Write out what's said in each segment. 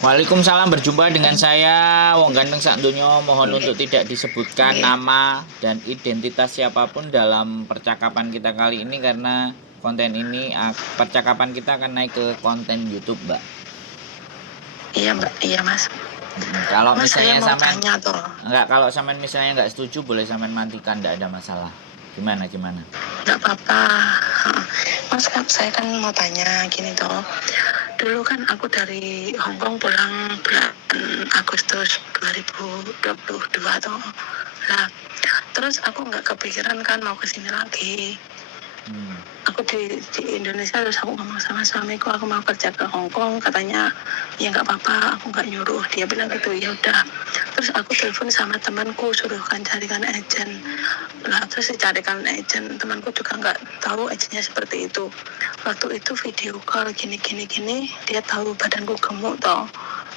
Waalaikumsalam, berjumpa dengan saya Wong Ganteng Sakdonya. Mohon untuk tidak disebutkan Nggih. nama dan identitas siapapun dalam percakapan kita kali ini karena konten ini percakapan kita akan naik ke konten YouTube, Mbak. Iya, Mbak. Iya, Mas. Kalau Mas, saya misalnya mau sampean tanya toh. kalau sampean misalnya nggak setuju, boleh sampean matikan, nggak ada masalah. Gimana? Nggak apa-apa. Mas, saya kan mau tanya gini toh. Dulu kan aku dari Hongkong pulang bulan Agustus 2022 toh. Lah, terus aku nggak kepikiran kan mau ke sini lagi. Aku di Indonesia, terus aku ngomong sama suamiku aku mau kerja ke Hongkong, katanya ya nggak apa-apa, aku nggak nyuruh. Dia bilang gitu, ya udah. Terus aku telepon sama temanku, suruhkan carikan agent. Nah, terus dicarikan agent, temanku juga nggak tahu agentnya seperti itu. Waktu itu video call gini, dia tahu badanku gemuk toh.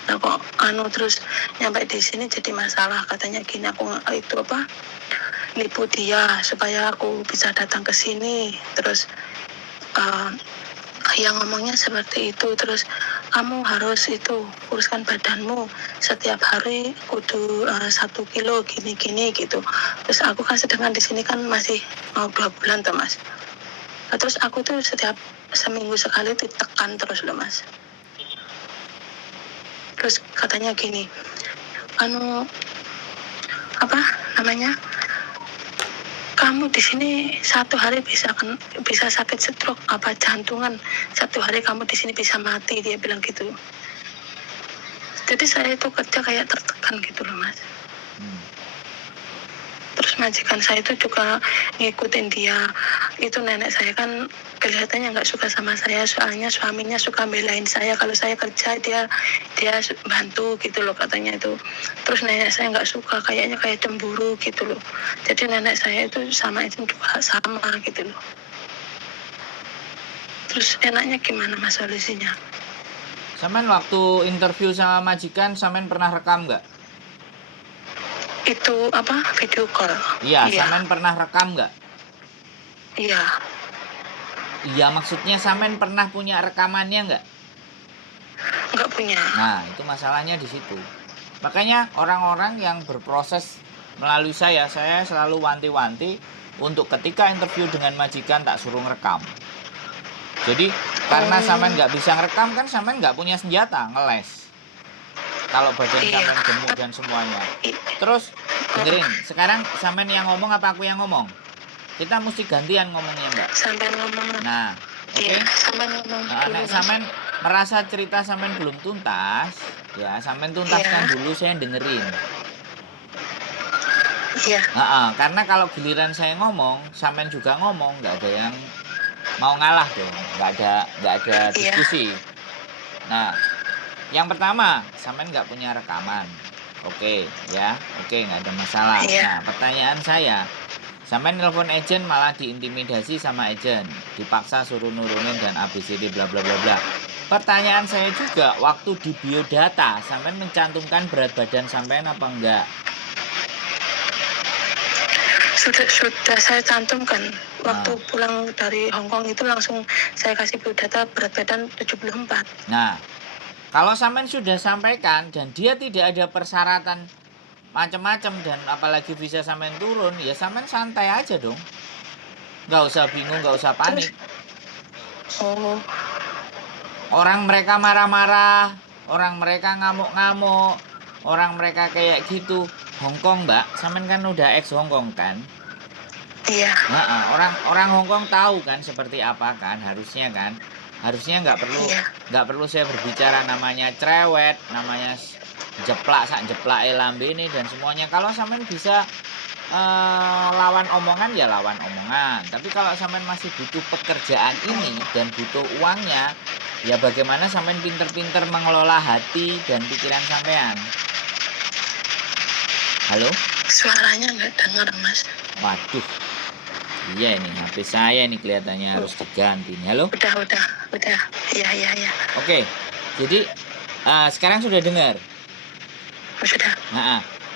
Nah kok terus nyampe di sini jadi masalah, katanya gini, aku itu apa, nipu dia supaya aku bisa datang ke sini. Terus yang ngomongnya seperti itu. Terus kamu harus itu uruskan badanmu setiap hari kudu 1 kilo gini gitu. Terus aku kan sedangkan di sini kan masih mau 2 bulan tuh, Mas. Terus aku tuh setiap seminggu sekali ditekan terus loh, Mas. Terus katanya gini, apa namanya, kamu di sini 1 hari bisa sakit stroke apa jantungan, 1 hari kamu di sini bisa mati, dia bilang gitu. Jadi saya itu kerja kayak tertekan gitu loh, Mas. Terus majikan saya itu juga ngikutin dia. Itu nenek saya kan kelihatannya nggak suka sama saya, soalnya suaminya suka belain saya kalau saya kerja, dia bantu gitu loh katanya itu. Terus nenek saya nggak suka, kayaknya kayak cemburu gitu loh. Jadi nenek saya itu sama itu juga sama gitu loh. Terus enaknya gimana, Mas, solusinya? Sampean waktu interview sama majikan, sampean pernah rekam nggak? Itu apa, video call? Iya, sampean pernah rekam nggak? Iya. Iya, maksudnya sampean pernah punya rekamannya nggak? Nggak punya. Nah, itu masalahnya di situ. Makanya orang-orang yang berproses melalui saya selalu wanti-wanti untuk ketika interview dengan majikan tak suruh ngerekam. Jadi karena sampean nggak bisa ngerekam kan sampean nggak punya senjata ngeles. Kalau badan sampean gemuk dan semuanya. Terus dengerin, sekarang sampean yang ngomong apa aku yang ngomong? Kita mesti gantian ngomongnya, Mbak. Sampean ngomong. Nah, oke. Sampean ngomong dulu. Nek sampean merasa cerita sampean belum tuntas, ya sampean tuntaskan dulu, saya dengerin. Iya. Karena kalau giliran saya ngomong, sampean juga ngomong, nggak ada yang mau ngalah dong, nggak ada diskusi. Nah, yang pertama, sampean nggak punya rekaman. Oke, ya. Oke, nggak ada masalah. Nah, pertanyaan saya, sampean nelpon agent malah diintimidasi sama agent, dipaksa suruh nurunin dan ABCD bla bla bla bla. Pertanyaan saya juga, waktu di biodata, sampean mencantumkan berat badan sampean apa enggak? Sudah saya cantumkan. Waktu pulang dari Hongkong itu langsung saya kasih biodata, berat badan 74. Nah, kalau sampean sudah sampaikan dan dia tidak ada persyaratan macam-macam dan apalagi bisa sampean turun, ya sampean santai aja dong. Nggak usah bingung, nggak usah panik. Orang mereka marah-marah, orang mereka ngamuk-ngamuk, orang mereka kayak gitu. Hongkong, Mbak, sampean kan udah ex Hongkong kan? Iya. Orang Hongkong tahu kan seperti apa kan, harusnya kan. Harusnya nggak perlu saya berbicara namanya cerewet, namanya jeplak lambe ini dan semuanya. Kalau sampean bisa lawan omongan ya lawan omongan. Tapi kalau sampean masih butuh pekerjaan ini dan butuh uangnya, ya bagaimana sampean pinter-pinter mengelola hati dan pikiran sampean. Halo? Suaranya nggak dengar, Mas. Waduh. Iya ini HP saya nih kelihatannya harus diganti nih. Halo? Udah. Iya. Oke. Jadi sekarang sudah dengar? Sudah.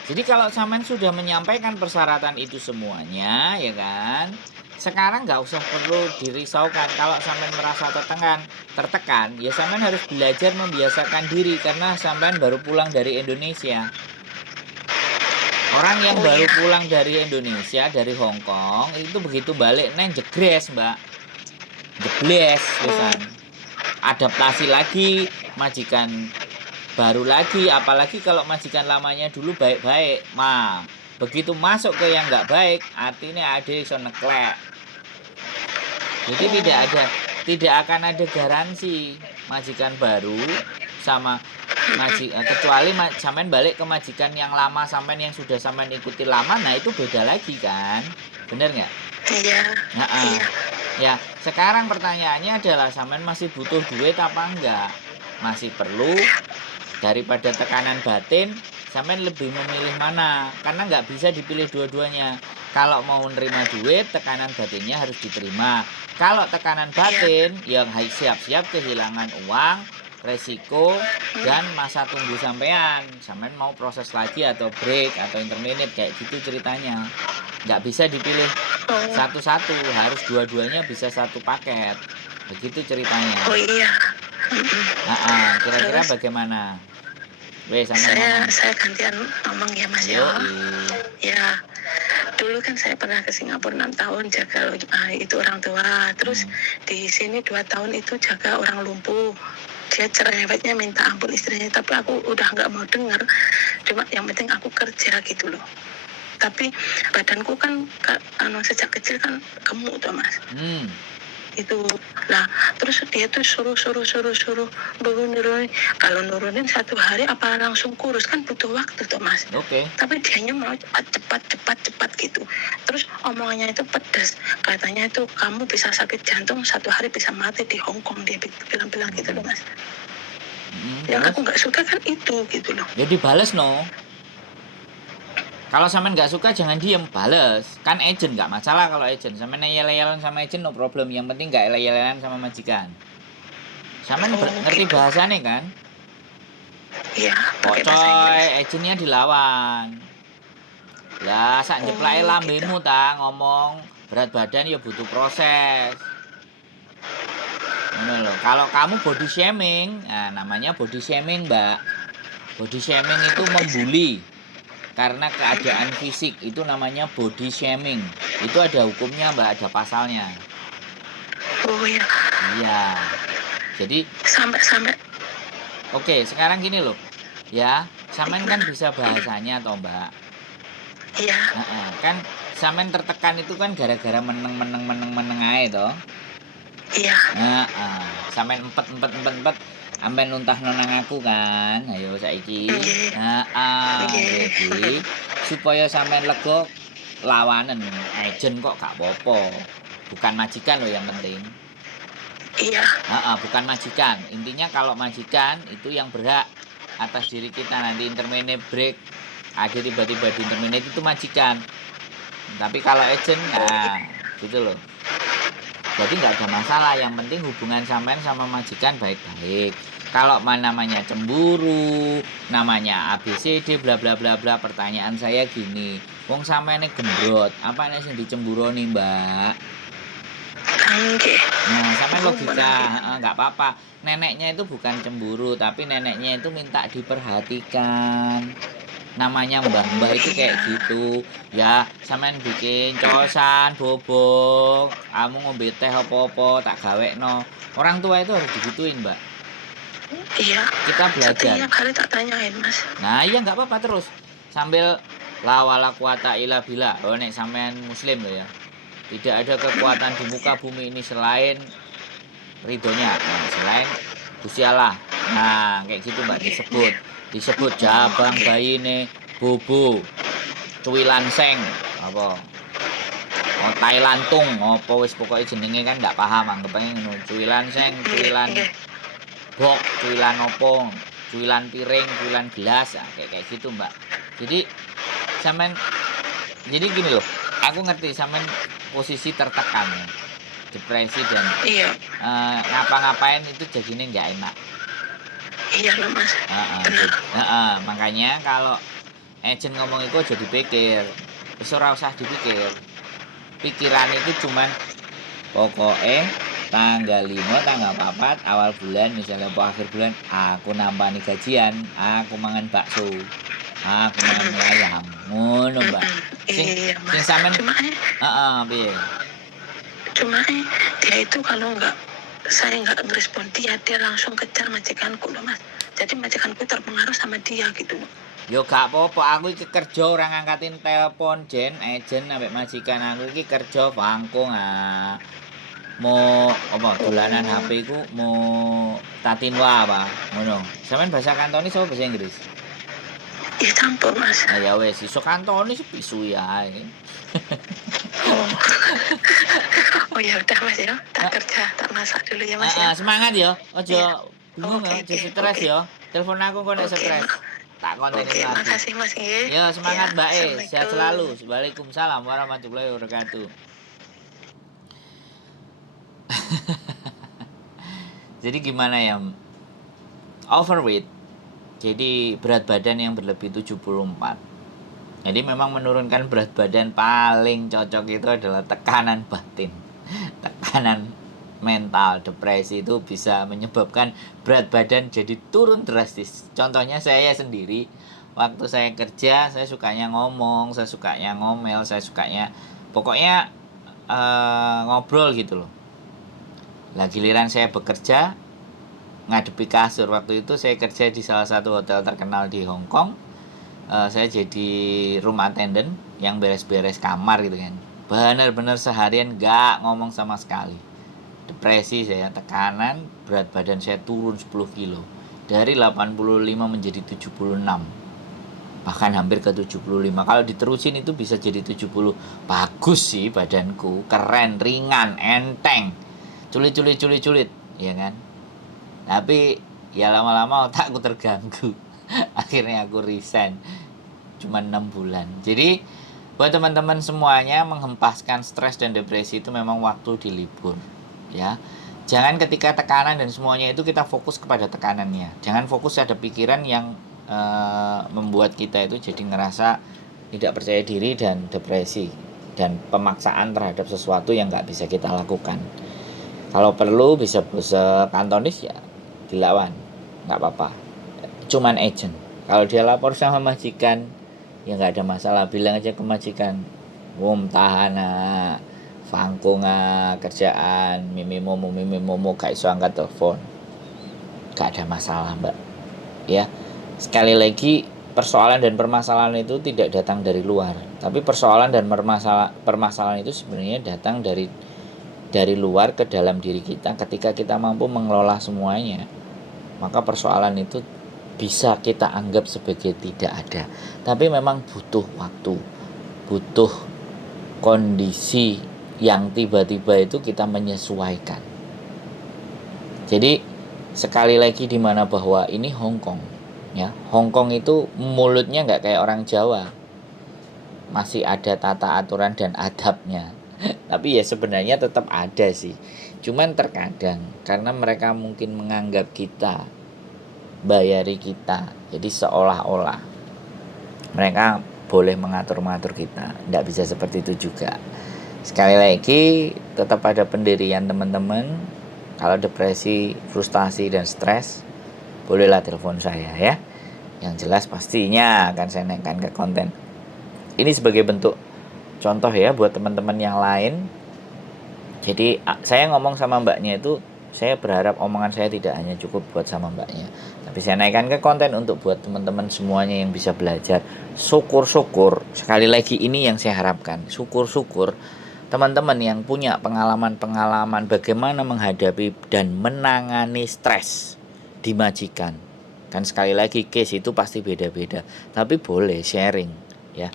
Jadi kalau sampean sudah menyampaikan persyaratan itu semuanya, ya kan? sekarang nggak usah perlu dirisaukan kalau sampean merasa tertekan, ya sampean harus belajar membiasakan diri karena sampean baru pulang dari Indonesia. Orang yang Oh baru iya, pulang dari Indonesia, dari Hong Kong, itu begitu balik neng jegres, Mbak. Jebles oh, pisan. Adaptasi lagi, majikan baru lagi, apalagi kalau majikan lamanya dulu baik-baik. Begitu masuk ke yang nggak baik, artinya ada iso neklek. Jadi oh, tidak akan ada garansi majikan baru sama kecuali sampean balik ke majikan yang lama, sampean yang sudah sampean ikuti lama, nah itu beda lagi kan, bener nggak? iya, Nah, iya, ya sekarang pertanyaannya adalah sampean masih butuh duit apa enggak? Masih perlu, daripada tekanan batin, sampean lebih memilih mana? Karena nggak bisa dipilih dua-duanya. Kalau mau nerima duit, tekanan batinnya harus diterima. Kalau tekanan iya, batin, yang siap-siap kehilangan uang, resiko, dan masa tunggu sampean. Sampean mau proses lagi atau break atau intermediate kayak gitu ceritanya. Nggak bisa dipilih oh, satu-satu, harus dua-duanya bisa satu paket. Begitu oh ceritanya. iya. Kira-kira Terus bagaimana? Weh, sampean saya ngomong. saya gantian ngomong ya Mas ya. Yoi. Ya, dulu kan saya pernah ke Singapura 6 tahun jaga itu orang tua. Terus Hmm. di sini 2 tahun itu jaga orang lumpuh. Dia cerewetnya minta ampun istrinya, tapi aku udah nggak mau dengar. Cuma yang penting aku kerja gitu loh. Tapi badanku kan sejak kecil kan gemuk tuh Mas. Hmm. Itu lah, terus dia tuh suruh nurunin. Kalau nurunin 1 hari apa langsung kurus, kan butuh waktu tuh Mas. Oke. Tapi dianya mau cepat gitu. Terus omongannya itu pedas, katanya itu kamu bisa sakit jantung 1 hari bisa mati di Hong Kong, dia bilang gitu loh Mas. Yang aku Terus? nggak suka kan itu gitu loh. Ya dibales no. Kalau sampean nggak suka jangan diem, bales. Kan agent nggak masalah kalau agent. Sampean yel-yelan sama agent no problem. Yang penting nggak yel-yelan sama majikan. Sampean Oh ngerti gitu, bahasanya kan? iya, Kok pakai bahasa coy, Inggris. agentnya dilawan. Lah, sak njeplake Oh gitu. lambemu ta ngomong berat badan ya butuh proses. Ngono lho. Kalau kamu body shaming, nah namanya body shaming, Mbak. Body shaming itu Apa itu? membuli karena keadaan fisik, itu namanya body shaming. Itu ada hukumnya, Mbak, ada pasalnya. Oh ya, Iya. Jadi, sampai oke, sekarang gini loh. Ya, sampean kan gimana? bisa bahasanya toh, Mbak. Iya, Kan sampean tertekan itu kan gara-gara meneng ae toh. iya, Sampean empet, ampen nuntahno nang aku kan, ayo saiki. iya, iya. Jadi supaya sampean lega, lawanen agent kok gak apa-apa. Bukan majikan loh yang penting. Iya, Bukan majikan. Intinya kalau majikan itu yang berhak atas diri kita, nanti intermediate break, ada tiba-tiba di intermediate itu majikan. Tapi kalau agent, oh nah iya. gitu loh. Jadi nggak ada masalah, yang penting hubungan sampean sama majikan baik-baik. Kalau namanya cemburu, namanya ABCD bla bla bla bla, pertanyaan saya gini, wong sampean gembrot, apa nih sing dicemburoni, Mbak? Kangge. Nah, sampean Oh, logika, menangge. nggak apa-apa. Neneknya itu bukan cemburu, tapi neneknya itu minta diperhatikan. Namanya mbah-mbah Oh itu iya. kayak gitu. Ya, sampean bikin cosan, bobok, kamu ngombe teh apa-apa, tak gawekno. Orang tua itu harus digituin, Mbak. Iya. Kita belajar. Setiap hari tak tanyain, Mas. Nah, iya nggak apa-apa terus. Sambil la wala quwata illa billah. Oh, nek sampean muslim loh ya. Tidak ada kekuatan di muka bumi ini selain ridhonya. Nah, selain Gusti Allah. Nah, kayak gitu, Mbak, Nggih, disebut. nggih. Disebut Oh, jabang nggih. bayine bobo. Cuwilan seng apa Thailantung apa wis pokoke jenenge kan ndak paham, anggapane ngono. Cuwilan seng, Nggih, cuwilan nggih. bok, cuwilan opo, cuwilan piring, cuwilan gelas, kayak gitu, Mbak. Jadi sampean jadi gini loh, aku ngerti sampean posisi tertekan ya, depresi dan Iya. ngapa-ngapain itu jadinya nggak enak. Iya loh, Mas. Benar. Makanya kalau agent ngomong itu aja dipikir, wis ora usah dipikir. pikiran itu cuman pokoknya tanggal 5 tanggal 4 awal bulan misalnya apa akhir bulan aku nampani gajian, aku mangan bakso, aku mangan mie ayam, ngono Mbak. Sing Iya sing mas, sampean cuma piye? dia itu kalau saya nggak ngerespon dia langsung kejar majikanku loh mas. Jadi majikanku terpengaruh sama dia gitu loh. Yo gak apa-apa, aku iki kerja ora ngangkatin telepon jen, ejen ambek majikan aku iki kerja vangkung mau apa dolanan HP Oh, ku mau tatinwa apa ngono. Sampeyan bahasa Kantonis apa bahasa Inggris? ya campur mas. Ah ya wes iso Kantonis pisu ya ae. Oh, oh ya udah mas ya, tak kerja, tak masak dulu ya mas ya. Semangat ya, Iya, aja bingung oke ya, aja oke stres oke ya. Telepon aku kok nek oke stres. Tak kontenin oke, lagi. makasih mas ya. Ya Ya, semangat Mbak E, sehat assalamualaikum. selalu. Waalaikumsalam warahmatullahi wabarakatuh. Jadi gimana ya? Overweight. Jadi berat badan yang berlebih 74. Jadi memang menurunkan berat badan paling cocok itu adalah tekanan batin. Tekanan mental, depresi itu bisa menyebabkan berat badan jadi turun drastis. Contohnya saya sendiri, waktu saya kerja, saya sukanya ngomong, saya sukanya ngomel, saya sukanya pokoknya ngobrol gitu loh. Lah giliran saya bekerja, ngadepi kasur. Waktu itu saya kerja di salah satu hotel terkenal di Hong Kong. Saya jadi room attendant yang beres-beres kamar gitu kan. Benar-benar seharian gak ngomong sama sekali. Depresi saya, tekanan, berat badan saya turun 10 kilo. Dari 85 menjadi 76. Bahkan hampir ke 75. Kalau diterusin itu bisa jadi 70. Bagus sih badanku, keren, ringan, enteng. Culit, ya kan? Tapi ya lama-lama otakku terganggu. Akhirnya aku resign. Cuma 6 bulan. Jadi buat teman-teman semuanya, menghempaskan stres dan depresi itu memang waktu di libur, ya. Jangan ketika tekanan dan semuanya itu kita fokus kepada tekanannya. Jangan fokus ada pikiran yang membuat kita itu jadi ngerasa tidak percaya diri dan depresi dan pemaksaan terhadap sesuatu yang nggak bisa kita lakukan. Kalau perlu bisa bahasa Kantonis ya dilawan, nggak apa-apa. Cuman agent. Kalau dia lapor sama majikan, ya nggak ada masalah, bilang aja ke majikan, tahan fangkung kerjaan mimi momo gak iso angkat telepon, gak ada masalah Mbak, ya. Sekali lagi, persoalan dan permasalahan itu tidak datang dari luar, tapi persoalan dan permasalahan itu sebenarnya datang dari luar ke dalam diri kita. Ketika kita mampu mengelola semuanya, maka persoalan itu bisa kita anggap sebagai tidak ada. Tapi memang butuh waktu, butuh kondisi yang tiba-tiba itu kita menyesuaikan. Jadi sekali lagi di mana bahwa ini Hong Kong, ya. Hong Kong itu mulutnya nggak kayak orang Jawa, masih ada tata aturan dan adabnya. Tapi ya sebenarnya tetap ada sih. Cuman terkadang karena mereka mungkin menganggap kita, bayari kita, jadi seolah-olah mereka boleh mengatur-mengatur kita. Tidak bisa seperti itu juga. Sekali lagi, tetap ada pendirian teman-teman. Kalau depresi, frustasi, dan stres, bolehlah telepon saya ya. Yang jelas pastinya akan saya naikkan ke konten. Ini sebagai bentuk contoh ya buat teman-teman yang lain. Jadi saya ngomong sama mbaknya itu, saya berharap omongan saya tidak hanya cukup buat sama mbaknya, tapi saya naikkan ke konten untuk buat teman-teman semuanya yang bisa belajar. Syukur-syukur, sekali lagi ini yang saya harapkan, syukur-syukur teman-teman yang punya pengalaman-pengalaman bagaimana menghadapi dan menangani stres di majikan. Kan sekali lagi case itu pasti beda-beda, tapi boleh sharing ya.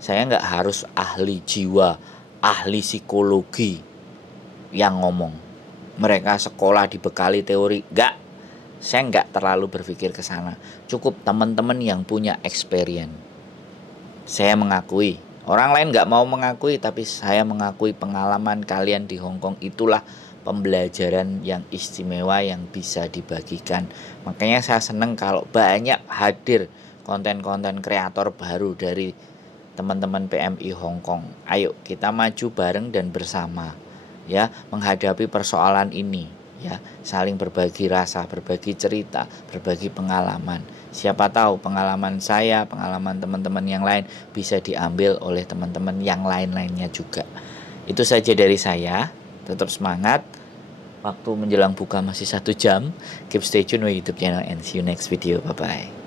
Saya nggak harus ahli jiwa, ahli psikologi yang ngomong. Mereka sekolah dibekali teori, enggak. Saya enggak terlalu berpikir ke sana. Cukup teman-teman yang punya experience. Saya mengakui, orang lain enggak mau mengakui, tapi saya mengakui pengalaman kalian di Hong Kong itulah pembelajaran yang istimewa yang bisa dibagikan. Makanya saya senang kalau banyak hadir konten-konten kreator baru dari teman-teman PMI Hong Kong. Ayo kita maju bareng dan bersama ya menghadapi persoalan ini ya, saling berbagi rasa, berbagi cerita, berbagi pengalaman. Siapa tahu pengalaman saya, pengalaman teman-teman yang lain bisa diambil oleh teman-teman yang lain-lainnya juga. Itu saja dari saya. Tetap semangat. Waktu menjelang buka masih 1 jam. Keep stay tune with YouTube channel and see you next video. Bye bye.